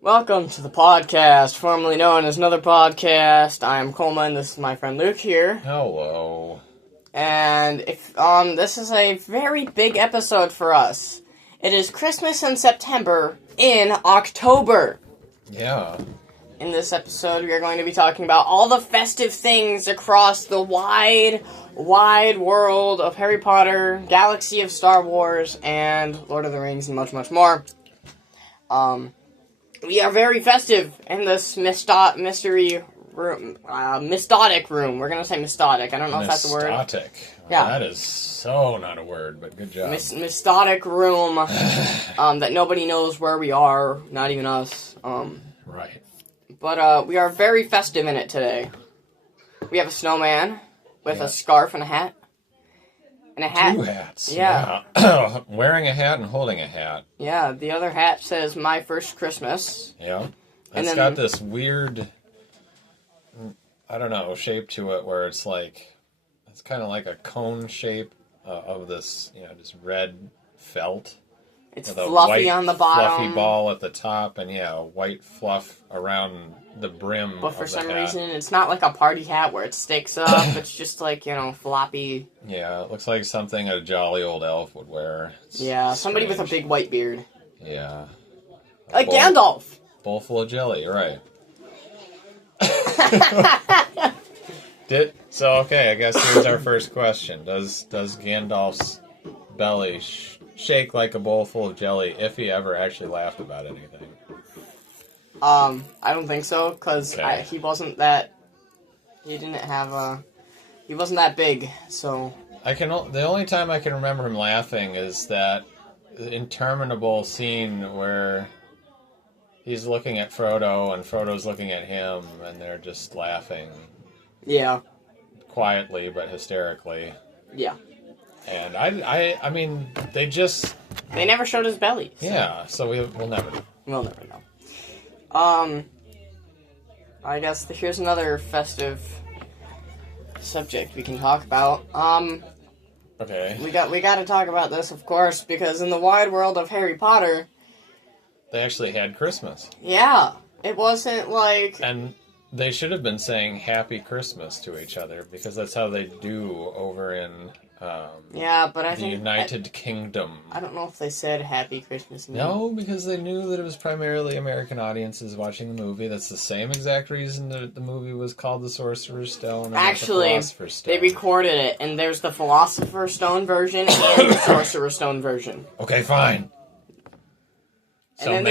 Welcome to the podcast, formerly known as Another Podcast. I'm Coleman. This is my friend Luke here. Hello. And this is a very big episode for us. It is Christmas in September in October. Yeah. In this episode, we are going to be talking about all the festive things across the wide world of Harry Potter, galaxy of Star Wars, and Lord of the Rings, and much, much more. We are very festive in this mystery room, Mystodic room. We're gonna say Mystodic. I don't know if that's a word. Mystodic. Yeah. That is so not a word, but good job. Mystodic room, that nobody knows where we are, not even us. Right. But we are very festive in it today. We have a snowman with a scarf and a hat. And a hat. Two hats. Yeah. Wearing a hat and holding a hat. Yeah, the other hat says My First Christmas. Yeah. And It's then, got this weird, shape to it where it's kind of like a cone shape of this, just red felt. it's With a fluffy white, on the bottom. fluffy ball at the top, and white fluff around the brim. But for of the some hat. reason, it's not like a party hat where it sticks up. It's just like, floppy. Yeah, it looks like something a jolly old elf would wear. It's Somebody with a strange. big white beard. Yeah. Like bowl, Gandalf! Bowl full of jelly, right. Okay, I guess here's our first question. Does Gandalf's belly shake like a bowl full of jelly if he ever actually laughed about anything? I don't think so, because Okay. he wasn't that... He wasn't that big, so... The only time I can remember him laughing is that interminable scene where he's looking at Frodo and Frodo's looking at him and they're just laughing Yeah. quietly but hysterically. Yeah. And I mean, they just... They never showed his belly. So Yeah, so we'll never know. we'll never know. I guess here's another festive subject we can talk about. Okay. We got to talk about this, of course, because in the wide world of Harry Potter, They actually had Christmas. yeah, it wasn't like... And they should have been saying Happy Christmas to each other, because that's how they do over in Yeah, but I the think... United Kingdom. I don't know if they said Happy Christmas. No, because they knew that it was primarily American audiences watching the movie. That's the same exact reason that the movie was called The Sorcerer's Stone. And not the Actually, Philosopher's Stone. they recorded it, and there's the Philosopher's Stone version and the Sorcerer's Stone version. Okay, fine. So then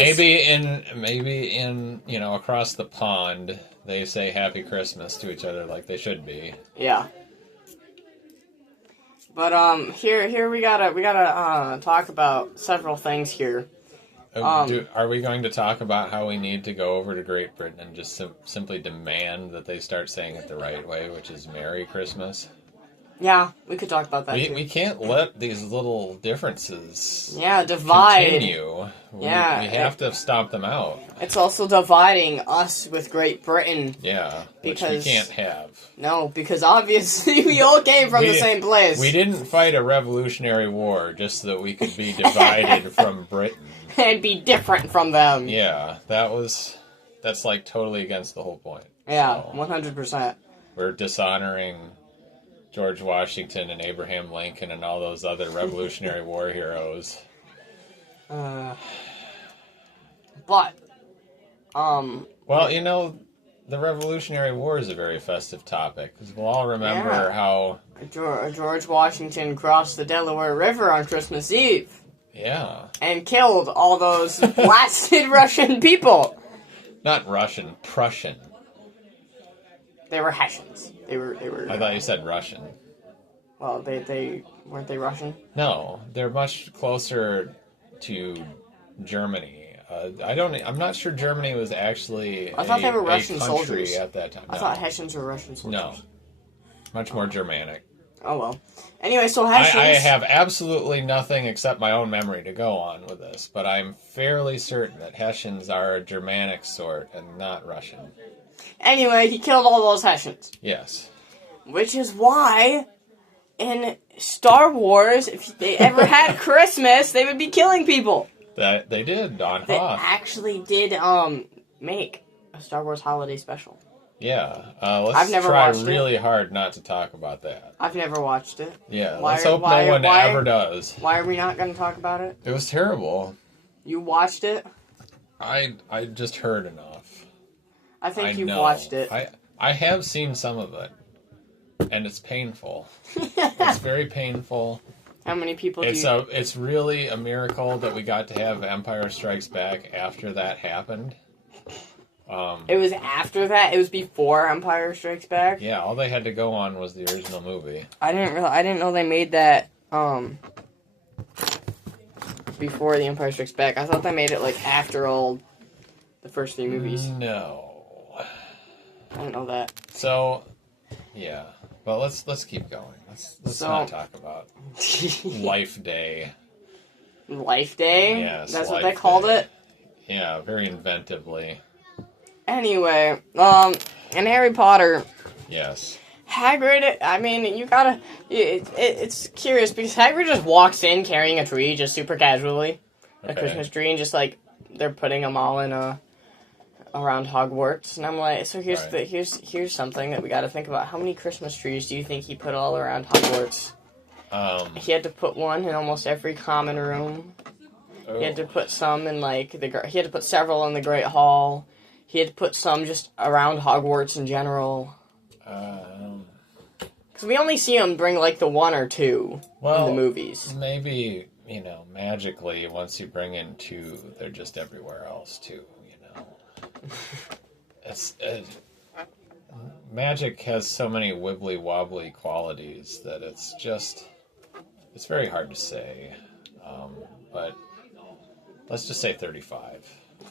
maybe in across the pond they say Happy Christmas to each other like they should be. Yeah. But here we gotta talk about several things here. Are we going to talk about how we need to go over to Great Britain and just simply demand that they start saying it the right way, which is Merry Christmas? Yeah, we could talk about that too. We can't let these little differences divide. continue. We have to stomp them out. It's also dividing us with Great Britain. Yeah, Because- which we can't have. No, because obviously we all came from the same place. We didn't fight a Revolutionary War just so that we could be divided from Britain. And be different from them. Yeah, that's like totally against the whole point. Yeah, So, 100%. we're dishonoring George Washington and Abraham Lincoln and all those other Revolutionary War heroes. But, Well, the Revolutionary War is a very festive topic, because we'll all remember how... George Washington crossed the Delaware River on Christmas Eve. Yeah. And killed all those blasted Russian people. Not Russian, Prussian. They were Hessians. They were. I thought you said Russian. Well, they weren't they Russian? No, they're much closer to Germany. I'm not sure Germany was actually I thought they were a Russian country soldiers. at that time. I thought Hessians were Russian soldiers. No. Much more Germanic. Oh well. Anyway, so Hessians... I have absolutely nothing except my own memory to go on with this, but I'm fairly certain that Hessians are a Germanic sort and not Russian. Anyway, he killed all those Hessians. Yes. Which is why, in Star Wars, if they ever had Christmas, they would be killing people. That they did on They Hoth. actually did make a Star Wars holiday special. Yeah. I've Let's never try watched it. really hard not to talk about that. I've never watched it. Yeah. Why- Let's hope why- no one why- ever does. Why are we not going to talk about it? It was terrible. You watched it? I just heard enough. I think I you've know. watched it. I have seen some of it, and it's painful. It's very painful. How many people do you... It's really a miracle that we got to have Empire Strikes Back after that happened. It was after that? It was before Empire Strikes Back? Yeah, all they had to go on was the original movie. I didn't know they made that before the Empire Strikes Back. I thought they made it like after all the first three movies. No. I didn't know that. So, yeah. But let's keep going. Let's not talk about Life Day. Life Day? Yes, That's what Life they called Day. it? Yeah, very inventively. Anyway, in Harry Potter, Yes. Hagrid, I mean, you gotta... It's curious, because Hagrid just walks in carrying a tree, just super casually. A Okay. Christmas tree, and just, like, they're putting them all in around Hogwarts. And I'm like, so Right. here's something that we gotta think about. How many Christmas trees do you think he put all around Hogwarts? He had to put one in almost every common room. He had to put some in, like, he had to put several in the Great Hall. He had to put some just around Hogwarts in general. Because we only see him bring, like, the one or two in the movies. Maybe, magically, once you bring in two, they're just everywhere else, too, It's... magic has so many wibbly-wobbly qualities that it's very hard to say. But let's just say 35.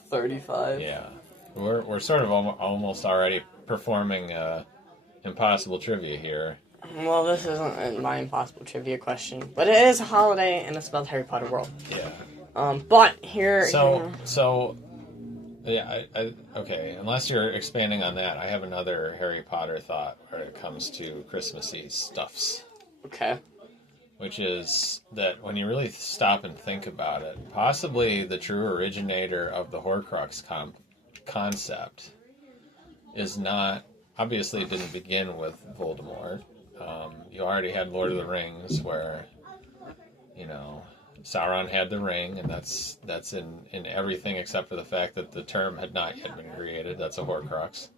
35? Yeah. We're sort of almost already performing impossible trivia here. Well, this isn't my impossible trivia question. But it is a holiday, and it's about the Harry Potter world. Yeah. But here... So, yeah, okay, unless you're expanding on that, I have another Harry Potter thought when it comes to Christmassy stuffs. Okay. Which is that when you really stop and think about it, possibly the true originator of the Horcrux concept is not... Obviously, it didn't begin with Voldemort. You already had Lord of the Rings, where, Sauron had the ring, and that's in everything except for the fact that the term had not yet been created. That's a Horcrux.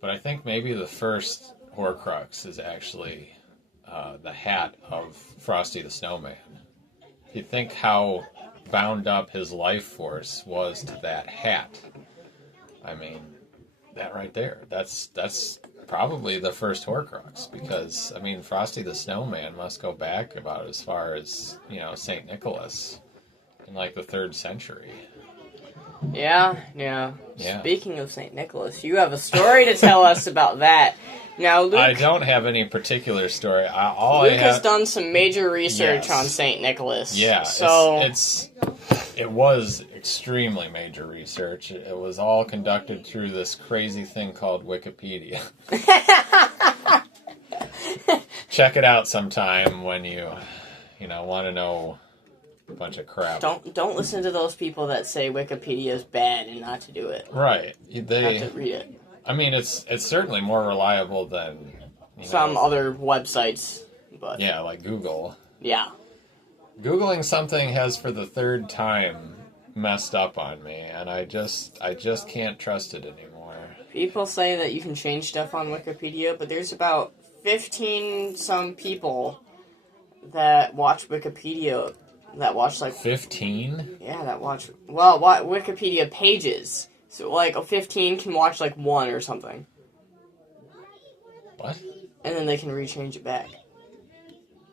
But I think maybe the first Horcrux is actually the hat of Frosty the Snowman. If you think how bound up his life force was to that hat, I mean, that right there, that's probably the first Horcrux, because, I mean, Frosty the Snowman must go back about as far as, St. Nicholas in, like, the 3rd century. Yeah. Yeah. Speaking of St. Nicholas, you have a story to tell us about that. Now, Luke... I don't have any particular story. Luke has done some major research on St. Nicholas. Yeah, so... it was extremely major research. It was all conducted through this crazy thing called Wikipedia. Check it out sometime when you want to know a bunch of crap. Don't listen to those people that say Wikipedia is bad and not to do it. Right. Not to read it. I mean, it's certainly more reliable than some other websites, but yeah, like Google. Yeah. Googling something has for the 3rd time messed up on me, and I just can't trust it anymore. People say that you can change stuff on Wikipedia, but there's about 15 some people that watch Wikipedia that watch like 15? Yeah, that watch Wikipedia pages. So like 15 can watch like 1 or something. What? And then they can rechange it back.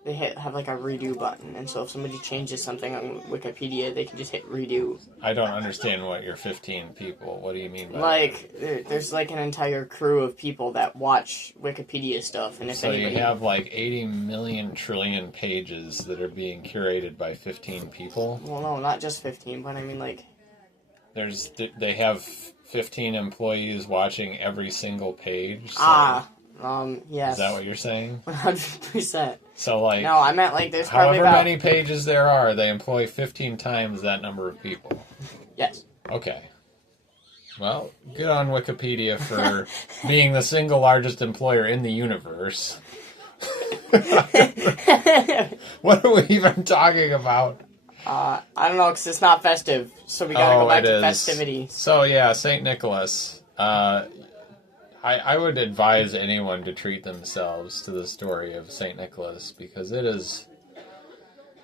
They have like a redo button, and so if somebody changes something on Wikipedia, they can just hit redo. I don't understand what you're 15 people. What do you mean by like there's like an entire crew of people that watch Wikipedia stuff, and if so anybody... you have like 80 million trillion pages that are being curated by 15 people? Well, no, not just 15, but I mean like they have 15 employees watching every single page. So Yes. Is that what you're saying? 100%. So, like, No, I meant, like, there's probably however about... many pages there are, they employ 15 times that number of people. Yes. Okay. Well, good on Wikipedia for being the single largest employer in the universe. What are we even talking about? I don't know, because it's not festive, so we gotta go back to festivities. So, yeah, St. Nicholas. I would advise anyone to treat themselves to the story of St. Nicholas, because it is...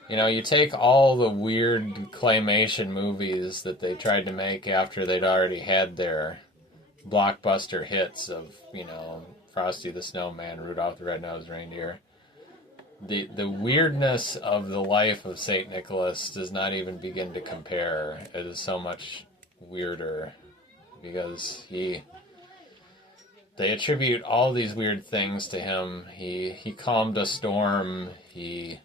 You know, you take all the weird claymation movies that they tried to make after they'd already had their blockbuster hits of, you know, Frosty the Snowman, Rudolph the Red-Nosed Reindeer. The weirdness of the life of St. Nicholas does not even begin to compare. It is so much weirder because they attribute all these weird things to him. He calmed a storm. He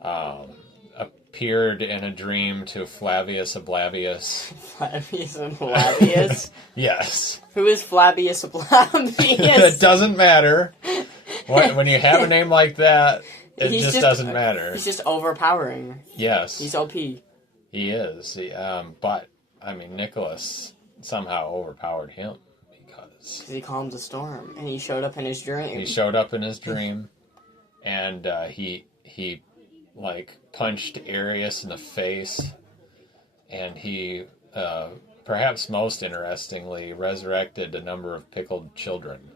appeared in a dream to Flavius Ablavius. Flavius Ablavius? Yes. Who is Flavius Ablavius? It doesn't matter. When you have a name like that, it just doesn't matter. He's just overpowering. Yes. He's OP. He is. But, I mean, Nicholas somehow overpowered him because he calmed the storm, and he showed up in his dream. He showed up in his dream, and he like punched Arius in the face, and he perhaps most interestingly resurrected a number of pickled children.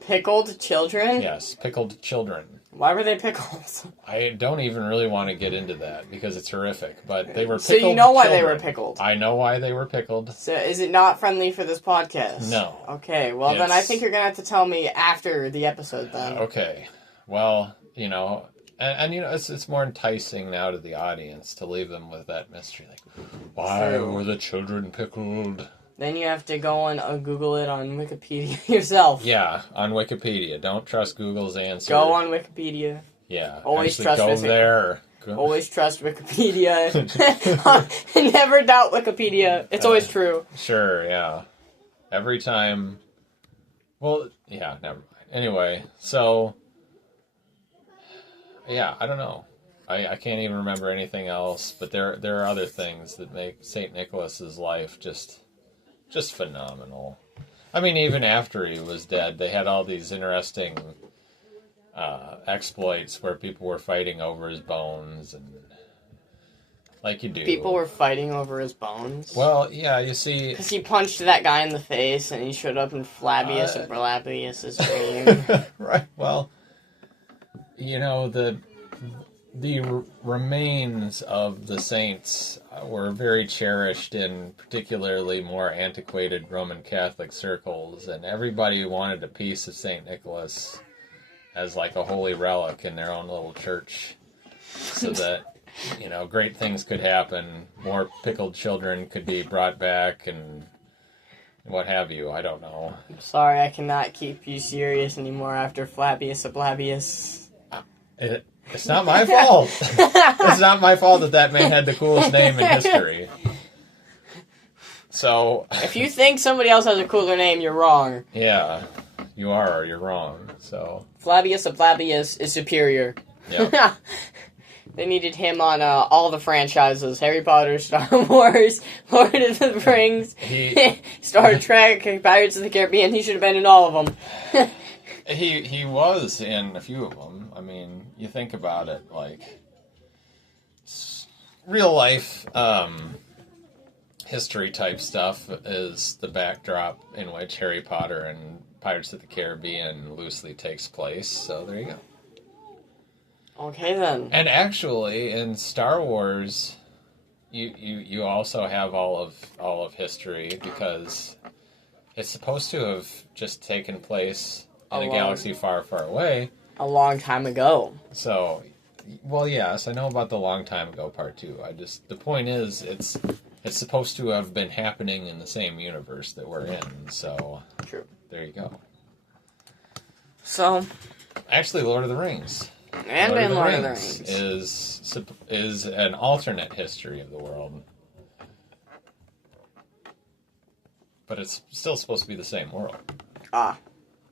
Pickled children? Yes, pickled children. Why were they pickled? I don't even really want to get into that because it's horrific, but they were pickled. So you know why children. they were pickled? I know why they were pickled. So is it not friendly for this podcast? No. Okay, well then I think you're going to have to tell me after the episode then. Okay. Well, you know, and you know, it's more enticing now to the audience to leave them with that mystery. Like, why were the children pickled? Then you have to go and Google it on Wikipedia yourself. Yeah, on Wikipedia. Don't trust Google's answer. Go on Wikipedia. Yeah. Always trust go there. Always trust Wikipedia. Never doubt Wikipedia. It's always true. Sure, yeah. Every time... Well, yeah, never mind. Anyway, so... Yeah, I don't know. I can't even remember anything else, but there are other things that make St. Nicholas's life just phenomenal. I mean, even after he was dead, they had all these interesting exploits where people were fighting over his bones, and like you do. People were fighting over his bones? Well, yeah, you see... Because he punched that guy in the face, and he showed up in Flavius and Bralabius' dream. Right, well, you know, the remains of the saints were very cherished in particularly more antiquated Roman Catholic circles, and everybody wanted a piece of St. Nicholas as like a holy relic in their own little church, so that, you know, great things could happen, more pickled children could be brought back, and what have you, I don't know. I'm sorry, I cannot keep you serious anymore after Flavius Ablavius. It's not my fault. It's not my fault that man had the coolest name in history. So... If you think somebody else has a cooler name, you're wrong. Yeah, you are or you're wrong, so... Flavius Ablavius is superior. Yep. They needed him on all the franchises. Harry Potter, Star Wars, Lord of the Rings, Star Trek, Pirates of the Caribbean. He should have been in all of them. He was in a few of them. I mean, you think about it, like... Real life history type stuff is the backdrop in which Harry Potter and Pirates of the Caribbean loosely takes place, so there you go. Okay, then. And actually, in Star Wars, you also have all of history, because it's supposed to have just taken place in a galaxy far, far away. A long time ago. So, well, yes, I know about the long time ago part too. The point is, it's supposed to have been happening in the same universe that we're in. So, true. There you go. So, actually, Lord of the Rings. And in Lord of the Rings is an alternate history of the world, but it's still supposed to be the same world. Ah.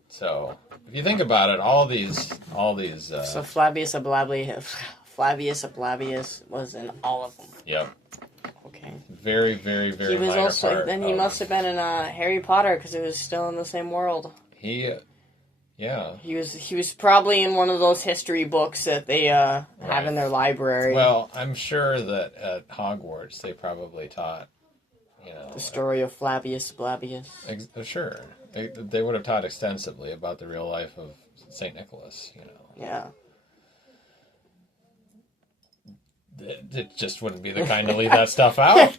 So, if you think about it, all these. So Flavius Ablabius was in all of them. Yep. Okay. Very, very, very. He was minor also. part Then he of- must have been in Harry Potter because it was still in the same world. Yeah. He was probably in one of those history books that they have in their library. Well, I'm sure that at Hogwarts they probably taught, the story of Flavius Ablabius. Sure, they would have taught extensively about the real life of Saint Nicholas. Yeah. It just wouldn't be the kind to leave that stuff out.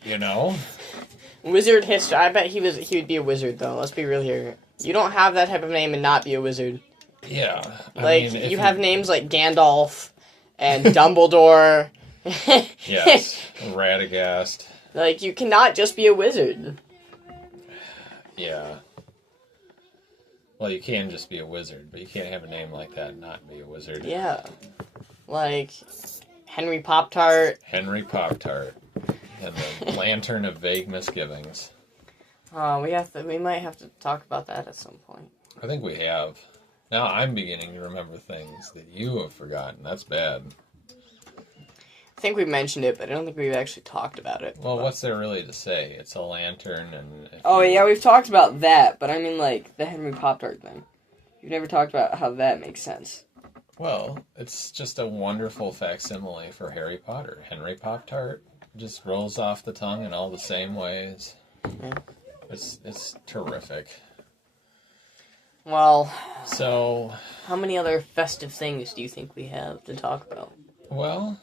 Wizard history. I bet he would be a wizard though. Let's be real here. You don't have that type of name and not be a wizard. Yeah. You have names like Gandalf and Dumbledore. Yes. Radagast. Like, you cannot just be a wizard. Yeah. Well, you can just be a wizard, but you can't have a name like that and not be a wizard. Yeah. Like, Henry Pop-Tart. Henry Pop-Tart. And the Lantern of Vague Misgivings. We might have to talk about that at some point. I think we have. Now I'm beginning to remember things that you have forgotten. That's bad. I think we mentioned it, but I don't think we've actually talked about it. Well, what's there really to say? It's a lantern and... Yeah, we've talked about that, but I mean, like, the Henry Pop-Tart thing. You've never talked about how that makes sense. Well, it's just a wonderful facsimile for Harry Potter. Henry Pop-Tart just rolls off the tongue in all the same ways. Yeah. It's terrific. Well, so... how many other festive things do you think we have to talk about? Well,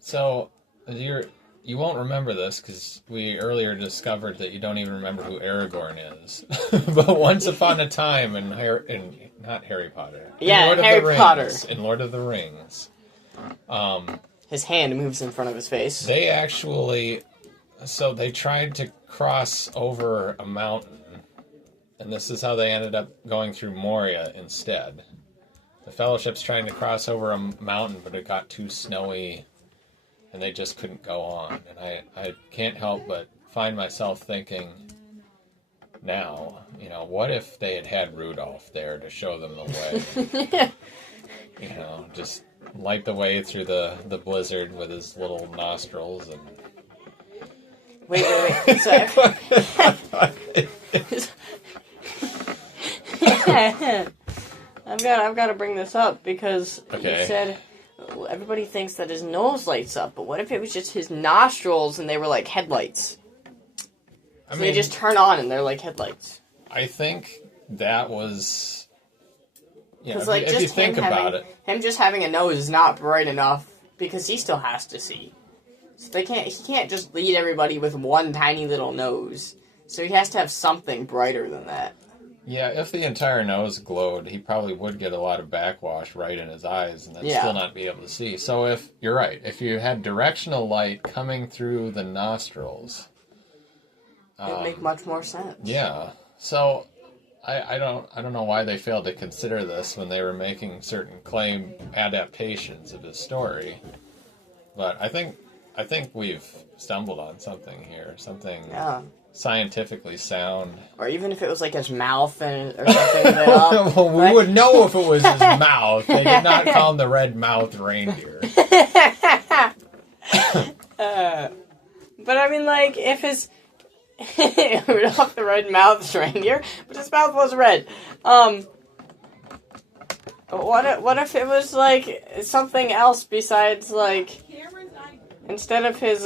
so you won't remember this because we earlier discovered that you don't even remember who Aragorn is. But once upon a time in not Harry Potter. Yeah, Lord Harry of the Potter. Rings, in Lord of the Rings. His hand moves in front of his face. They actually... So they tried to cross over a mountain, and this is how they ended up going through Moria instead. The Fellowship's trying to cross over a mountain, but it got too snowy, and they just couldn't go on. And I can't help but find myself thinking now, what if they had Rudolph there to show them the way? Just light the way through the blizzard with his little nostrils and... Wait. So, I've got to bring this up because you said everybody thinks that his nose lights up, but what if it was just his nostrils and they were like headlights? They just turn on and they're like headlights. I think that was... if you think about it... Him just having a nose is not bright enough because he still has to see. So he can't just lead everybody with one tiny little nose. So he has to have something brighter than that. Yeah, if the entire nose glowed, he probably would get a lot of backwash right in his eyes and then still not be able to see. So you're right, if you had directional light coming through the nostrils... It'd make much more sense. Yeah. So I don't know why they failed to consider this when they were making certain claim adaptations of his story. But I think we've stumbled on something here, something scientifically sound. Or even if it was like his mouth or something. Well, we would know if it was his mouth. They did not call him the red-mouthed reindeer. But I mean, like, if his... Rudolph the red-mouthed reindeer, but his mouth was red. What if it was, like, something else besides, like... Instead of his,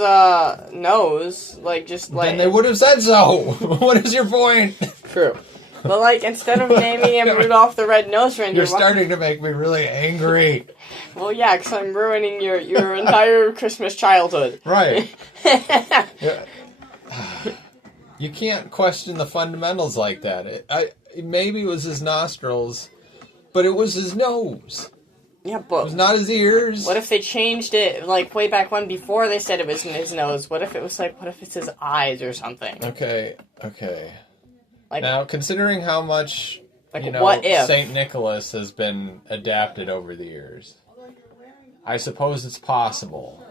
nose, like, just, like... Then they would have said so! What is your point? True. But, like, instead of naming him Rudolph the Red-Nosed Reindeer... You're starting to make me really angry. Well, yeah, because I'm ruining your entire Christmas childhood. Right. You can't question the fundamentals like that. Maybe it was his nostrils, but it was his nose. Yeah, but... It was not his ears. What if they changed it, like, way back when, before they said it was in his nose? What if it was, like, what if it's his eyes or something? Okay. Like, now, considering how much, what if? St. Nicholas has been adapted over the years, I suppose it's possible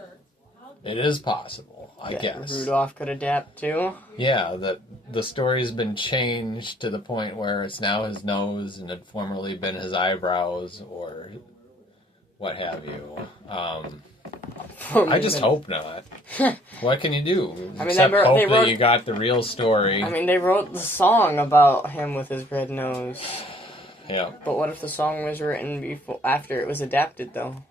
It is possible, I Yeah, guess. Rudolph could adapt too. Yeah, that the story's been changed to the point where it's now his nose and had formerly been his eyebrows or what have you. I just hope not. What can you do? I mean, Except hope they that wrote- you got the real story. I mean, they wrote the song about him with his red nose. Yeah. But what if the song was written after it was adapted, though?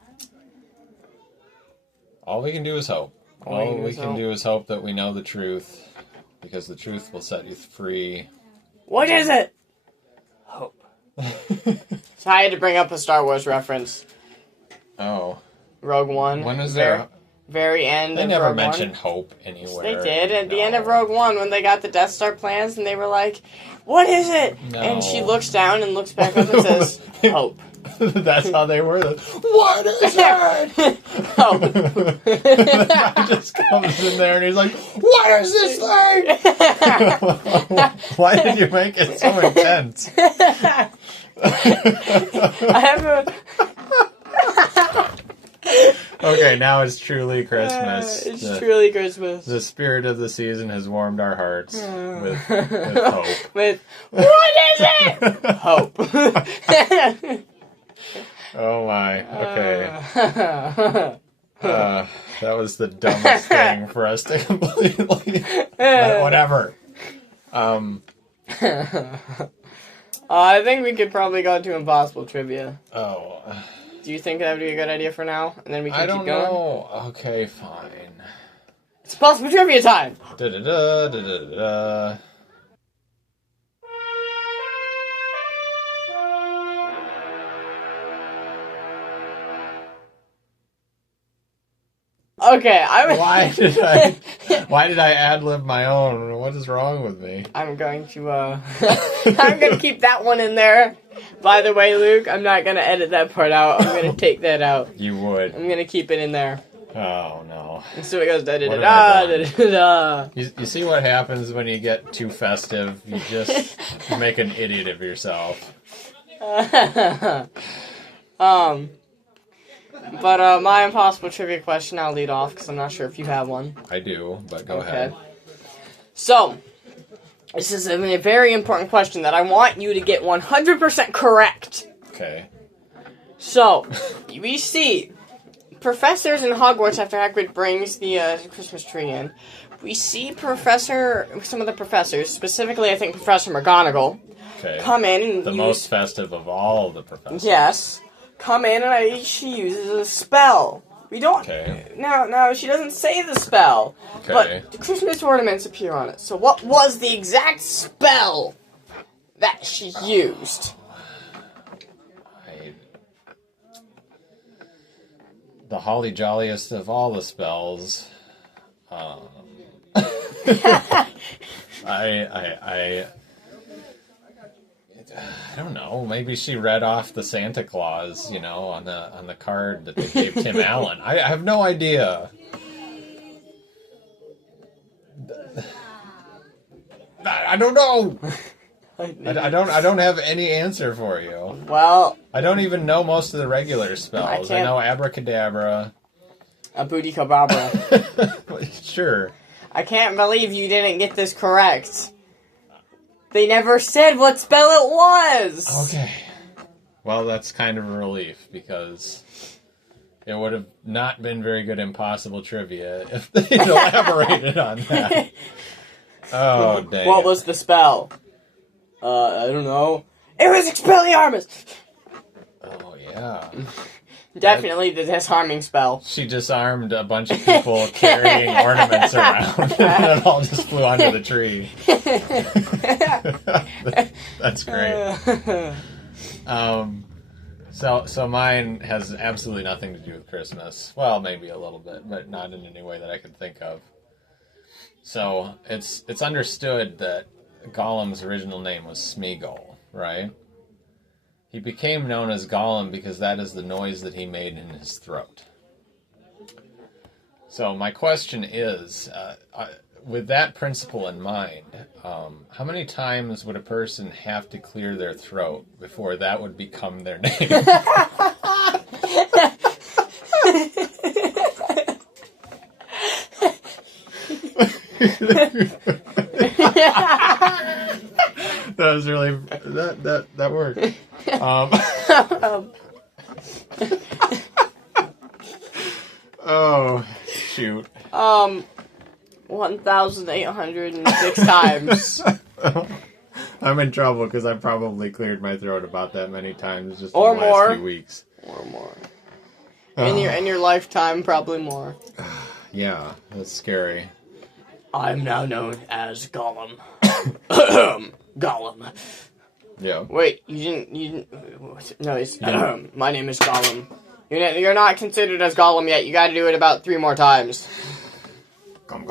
All we can do is hope. All we can do is hope that we know the truth, because the truth will set you free. What is it? Hope. So I had to bring up a Star Wars reference. Oh. Rogue One. When is there? Very end They of never Rogue mentioned One. hope anywhere. They did at the No. end of Rogue One when they got the Death Star plans and they were like, "What is it?" No. And she looks down and looks back up and says, "Hope." That's how they were. What is it? Hope. The guy just comes in there and he's like, "What is this thing?" Why did you make it so intense? I have a. Okay, now it's truly Christmas. It's truly Christmas. The spirit of the season has warmed our hearts with hope. With what is it? Hope. Oh my. Okay. That was the dumbest thing for us to completely. But whatever. I think we could probably go into Impossible Trivia. Oh. Do you think that would be a good idea for now? And then we can I keep don't going? know. Okay, fine. It's Impossible Trivia time! Da-da-da, da-da-da-da. Okay, I'm... Why did I ad-lib my own? What is wrong with me? I'm going to, I'm gonna keep that one in there. By the way, Luke, I'm not gonna edit that part out. I'm gonna take that out. You would. I'm gonna keep it in there. Oh, no. And so it goes have da-da-da-da, I done? da-da-da-da. You see what happens when you get too festive? You just make an idiot of yourself. But my Impossible Trivia question, I'll lead off, because I'm not sure if you have one. I do, but go ahead. So, this is a very important question that I want you to get 100% correct. Okay. So, we see professors in Hogwarts after Hagrid brings the Christmas tree in. We see some of the professors, specifically I think Professor McGonagall, Okay. come in and The use, most festive of all the professors. Yes. Come in and she uses a spell. We don't... Okay. Now, she doesn't say the spell. Okay. But the Christmas ornaments appear on it. So what was the exact spell that she used? The holly jolliest of all the spells. I don't know. Maybe she read off the Santa Claus, on the card that they gave Tim Allen. I have no idea. I don't know. I don't have any answer for you. Well, I don't even know most of the regular spells. I know abracadabra. a booty cababra. Sure. I can't believe you didn't get this correct. They never said what spell it was. Okay. Well, that's kind of a relief, because it would have not been very good Impossible Trivia if they elaborated on that. Oh, dang. What was the spell? I don't know. It was Expelliarmus! Oh, yeah. Definitely the disarming spell. She disarmed a bunch of people carrying ornaments around, and it all just flew onto the tree. That's great. So mine has absolutely nothing to do with Christmas. Well, maybe a little bit, but not in any way that I could think of. So it's understood that Gollum's original name was Smeagol, right? He became known as Gollum because that is the noise that he made in his throat. So my question is, with that principle in mind, how many times would a person have to clear their throat before that would become their name? That was really that worked. Oh shoot. 1,806 times. I'm in trouble because I probably cleared my throat about that many times just Or in the more. last few weeks. Or more. In your lifetime, probably more. Yeah, that's scary. I'm now known as Gollum. Gollum. Yeah. Wait, you didn't. No, it's. My name is Gollum. You're not considered as Gollum yet. You gotta do it about 3 more times. Come.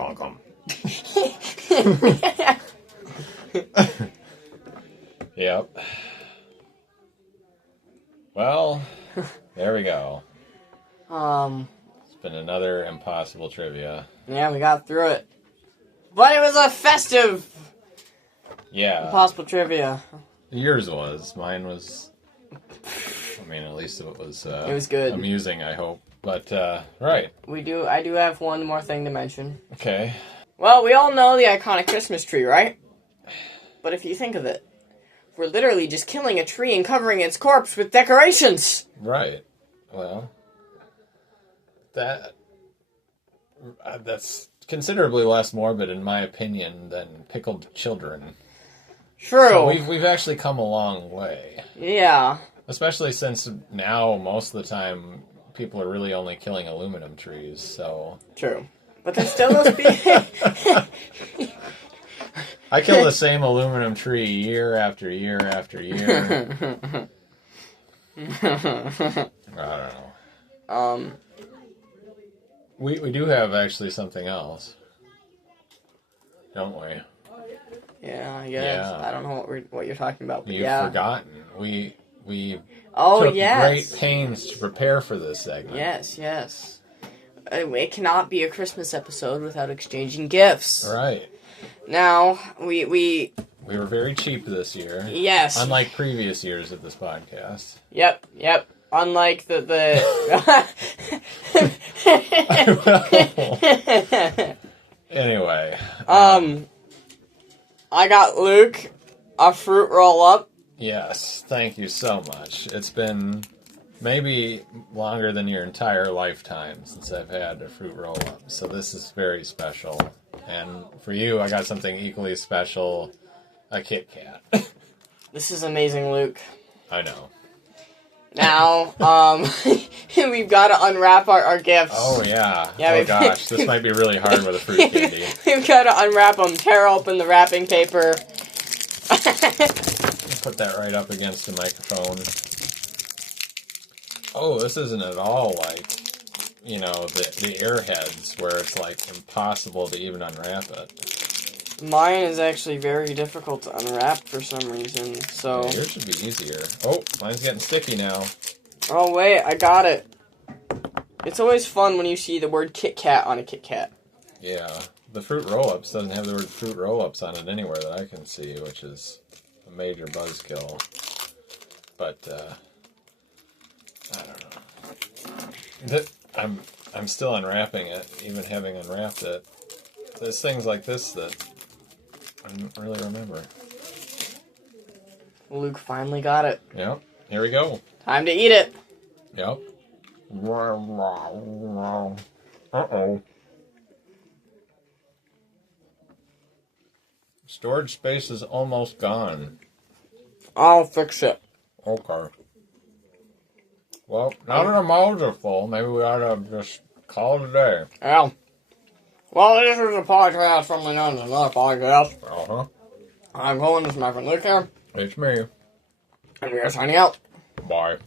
Yep. Well, there we go. It's been another impossible trivia. Yeah, we got through it. But it was a festive Yeah. impossible trivia. Yours was. Mine was. I mean, at least it was good. Amusing, I hope. But, right. I do have one more thing to mention. Okay. Well, we all know the iconic Christmas tree, right? But if you think of it, we're literally just killing a tree and covering its corpse with decorations. Right. Well, that's considerably less morbid, in my opinion, than pickled children. True. So we've actually come a long way. Yeah. Especially since now, most of the time, people are really only killing aluminum trees, so... True. But there's still those people... I kill the same aluminum tree year after year after year. I don't know. We do have actually something else, don't we? Yeah, I guess. Yeah. I don't know what you're talking about, but You've yeah. forgotten. We took yes. great pains to prepare for this segment. Yes. It cannot be a Christmas episode without exchanging gifts. Right. Now, we were very cheap this year. Yes. Unlike previous years of this podcast. Yep. Unlike the Anyway. I got Luke a fruit roll-up. Yes, thank you so much. It's been maybe longer than your entire lifetime since I've had a fruit roll-up, so this is very special. And for you, I got something equally special, a Kit Kat. This is amazing, Luke. I know. Now, we've got to unwrap our gifts. Oh, yeah. Yeah, oh, gosh, this might be really hard with a fruit candy. We've got to unwrap them, tear open the wrapping paper. Put that right up against the microphone. Oh, this isn't at all like, the Airheads, where it's, like, impossible to even unwrap it. Mine is actually very difficult to unwrap for some reason, so... Yeah, yours should be easier. Oh, mine's getting sticky now. Oh, wait, I got it. It's always fun when you see the word Kit Kat on a Kit Kat. Yeah, the Fruit Roll-Ups doesn't have the word Fruit Roll-Ups on it anywhere that I can see, which is a major buzzkill. But, I don't know. I'm still unwrapping it, even having unwrapped it. There's things like this that I don't really remember. Luke finally got it. Yep, here we go. Time to eat it. Yep. Uh-oh. Storage space is almost gone. I'll fix it. Okay. Well, now that our mouths are full, maybe we ought to just call it a day. Yeah. Well, this is a podcast formerly known as another podcast. Uh-huh. I'm Colin, this is my friend Luke here. It's me. And we are signing out. Bye.